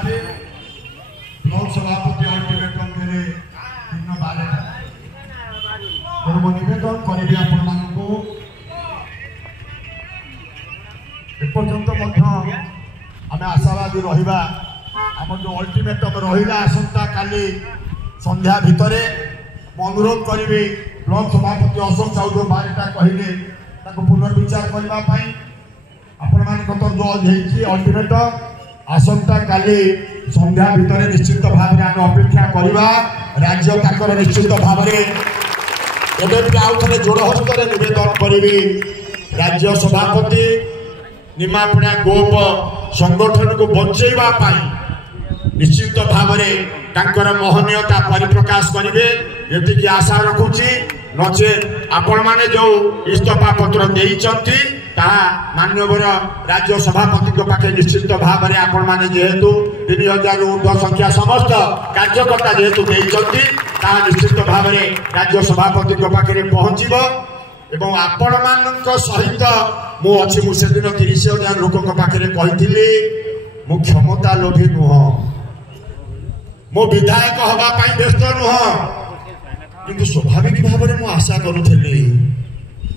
प्रार्थी ब्लॉक सभापति अल्टिमेटम मेरे दिन 12 निवेदन करी एपर्यंत आम आशावादी रहा आम जो अल्टिमेटम रहा आसंता काली संध्या भितर अनुरोध करी ब्लॉक सभापति अशोक साहू जो 12टा कहले पुनर्विचार करने आपण मान जो अल्टिमेटम आसंता काली संध्या भितर निश्चित भाव में आम अपेक्षा करवा राज्य ताकर निश्चित भाव में आउ थे जोड़ हस्त निवेदन करी राज्य सभापति निमापड़ा गोप संगठन को बचेवा निश्चित भाव में महनीयता परिप्रकाश करेंगे ये आशा रखुची नचे आपण मैंने जो इस्तफा पत्र देइचंती माननीय राज्य सभापति पाखे निश्चित भाव में आपण मैंने जेहेतु 3000 ऊर्ध्व संख्या समस्त कार्यकर्ता जेहेतु देइचंती निश्चित भाव में राज्य सभापति पाखे पहुंचब एवं आपण मान सहित मुझे दिन 30,000 लोक पाखे कही मु क्षमता लोभी नुह मो विधायक हवाई व्यस्त नुह कि स्वाभाविक भाव में मुझे आशा करुली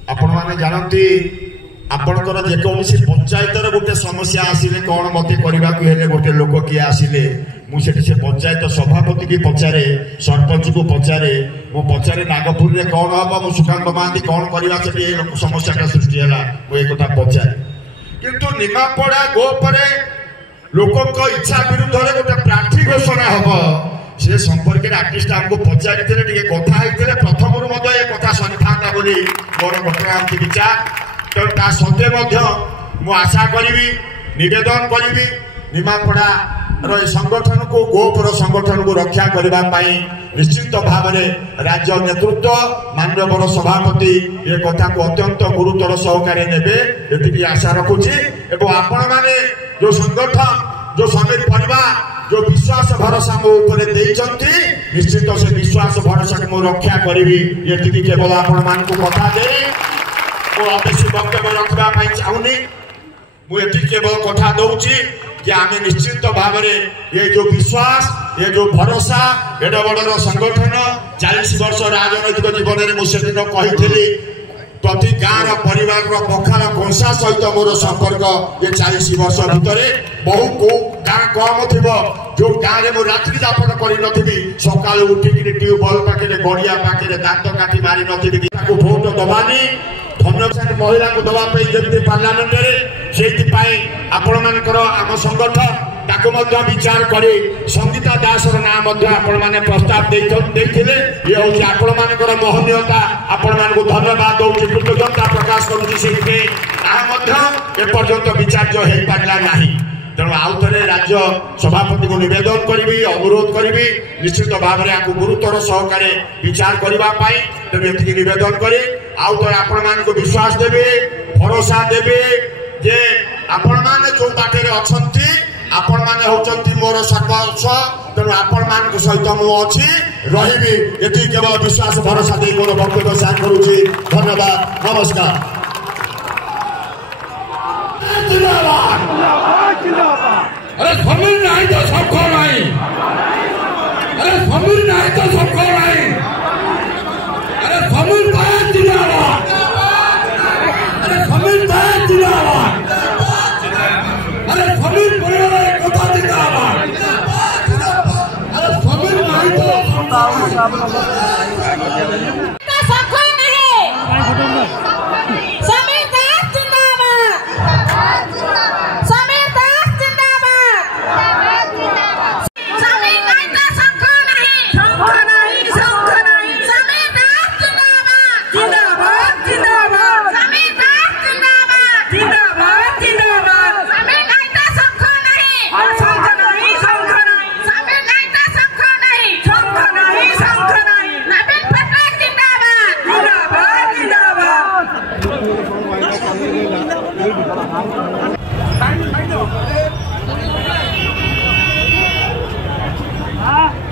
आपण मैंने जानती आपणकर जेकोसी पंचायतर गोटे समस्या आसिले कौन मत करने गोटे लोक किए आसिले मुझे से पंचायत सभापति की पचारे सरपंच को पचारे मो पचारे नागपुर में कौन हम मु सुकांत महांती कौन करवा से समस्या का सृष्टि है मुझे पचारे किंतु निमापड़ा गोपरे लोकों इच्छा विरुद्ध में गोटे प्रार्थी घोषणा हम से संपर्क में आर्टिस्ट आमको पचारि कथा प्रथम कथा शुणी था बोली मोर वर्तमान विचार तेणु सत्वे मु आशा करी निवेदन करी निमापड़ा संगठन को गोपर संगठन को रक्षा करने निश्चित भाव में राज्य नेतृत्व माननीय सभापति ये कथा को अत्यंत गुरुतर सहकारे नेबे ये आशा रखुची एवं आपण मैंने जो संगठन जो समीर परिवार जो विश्वास भरोसा मो ऊपर देइचंती निश्चित से विश्वास भरोसा को रक्षा करी ये केवल आपण मान को कथा दे बेसी वक्तव्य रखा चाहूनी मुझे केवल कथा दूची कि आम निश्चित भाव में ये जो विश्वास ये जो भरोसा एड बड़ संगठन 40 वर्ष राजनैतिक जीवन में मुझे दिन कही प्रति गाँव परिवार पखाल कंसा सहित मोर संपर्क ये 40 वर्ष भितर बहु को गाँ कम थी जो गाँव में मुझे रात्रि जापन करी सका उठिक ट्यूबवेल पाखे गड़िया पाखे दात काटी मारी नी भोट दबानी धन्यवाद महिला को दवाई जमी पार्लियामेंट से आपण मानकर आम संगठन ताको विचार कर संगीता दास नाम आपण मैंने प्रस्ताव देते ये हूँ आपण मानकर महनीयता आपण मान धन्यवाद दौर कृतज्ञता प्रकाश करुपर्यंत विचार्य हो पारा ना तेणु आउ थे राज्य सभापति को निवेदन करी अनुरोध करी निश्चित भाव में आपको गुरुतर सहकारे विचार करने तेणु ये निवेदन करे आउ थे आपण मान विश्वास देवे भरोसा देवे जे आपण मैंने जो बाटे अच्छी आपण मैंने होचंती मोर सर्वस्व तेणु आपण मान सहित मुझी रही ये केवल विश्वास भरोसा दे मोर वक्तव्य साथ करुच्ची धन्यवाद नमस्कार अरे समीर नहीं तो सबको नहीं अरे समीर नहीं तो सबको नहीं अरे समीर भाई जिंदाबाद अरे समीर भाई जिंदाबाद अरे समीर परिवार एकता जिंदाबाद अरे समीर नहीं तो Ah